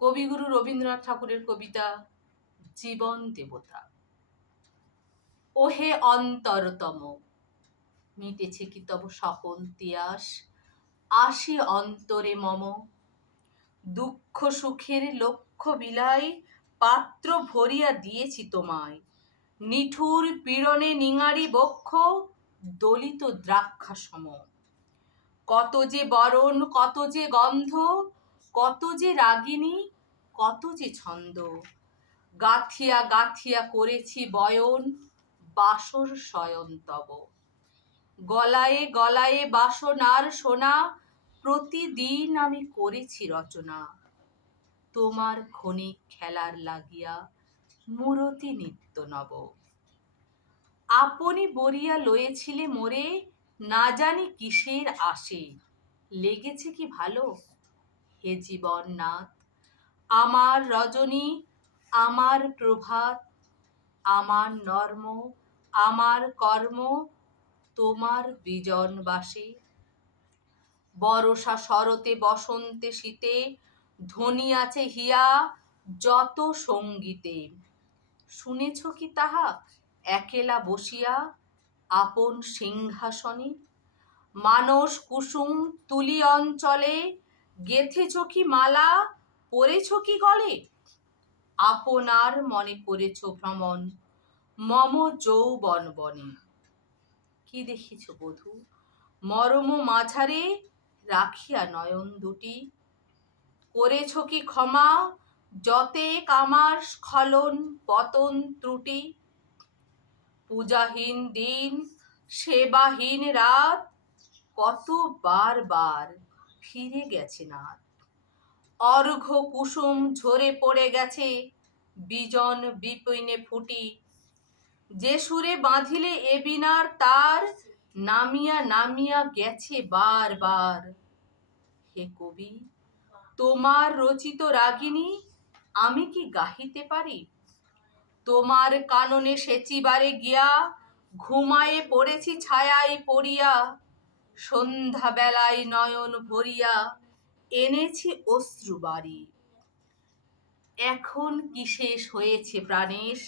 কবিগুরু রবীন্দ্রনাথ ঠাকুরের কবিতা জীবন দেবতা। ওহে অন্তরতম, মিটেছে কি তব সকল তিয়াস, আসি অন্তরে মম। দুঃখ সুখের লক্ষ্য বিলাই পাত্র ভরিয়া দিয়েছি তোমায়। নিঠুর পীড়নে নিঙারি বক্ষ দলিত দ্রাক্ষা সম। কত যে বরণ, কত যে গন্ধ, কত যে রাগিনী, কত যে ছন্দ। গাথিয়া গাথিয়া করেছি বয়ন, বাসর শয়ন তব। গলায়ে গলায়ে বাসনার সোনা, প্রতিদিন আমি করেছি রচনা। তোমার ক্ষণিক খেলার লাগিয়া মূরতি নিত্য নব। আপনি বরিয়া লয়েছিলে মোরে, না জানি কিসের আসে। লেগেছে কি ভালো, হে জীবন নাথ। আমার রজনী, আমার প্রভাত, আমার নর্ম, আমার কর্ম, তোমার বিজন বাসে। বরষা শরতে বসন্তে শীতে, ধ্বনি আছে হিয়া যত সঙ্গীতে। শুনেছ কি তাহা একেলা বসিয়া আপন সিংহাসনে। মানস কুসুম তুলি অঞ্চলে, গেথেছ কি মালা, পরেছ কি গলে। আপনার মনে করেছ ভ্রমণ, মম যৌবন বনে। কি দেখিছ বধূ, মরম মাঝারে রাখিয়া নয়ন দুটি। করেছ কি ক্ষমা, যতেক আমার স্খলন পতন ত্রুটি। পূজাহীন দিন, সেবাহীন রাত, কত বার বার ফিরে গেছে নাথ। অর্ঘ্য কুসুম ঝরে পড়ে গেছে বিজন বিপিনে ফুটি। যে সুরে বাঁধিলে এ বীণার তার, নামিয়া নামিয়া গেছে বার বার। হে কবি, তোমার রচিত রাগিনী আমি কি গাহিতে পারি। তোমার কাননে সেচিবারে গিয়া ঘুমায়ে পড়েছি ছায়ায় পড়িয়া। সন্ধ্যা বেলায় নয়ন ভরিয়া এনেছি অশ্রু বারি। এখন কি শেষ হয়েছে প্রাণেশ,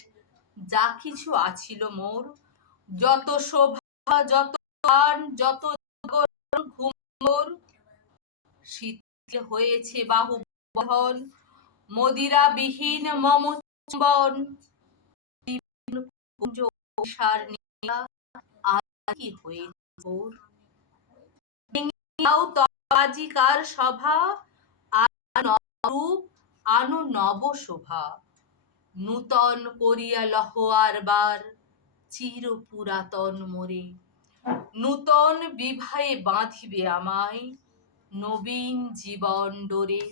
যা কিছু আছিল মোর। যত শোভা, যত গান, যত ঘুমোর, শীতে হয়েছে বাহু বহন, মদিরা বিহীন মম চুম্বন। সার নিয়া আজ কি হয়েছে ওর। আজিকার সভা, রূপ আনো নব শোভা। নূতন করিয়া লহ আর বার, চির পুরাতন মোরে। নূতন বিবাহে বাঁধিবে আমায়, নবীন জীবন ডোরে।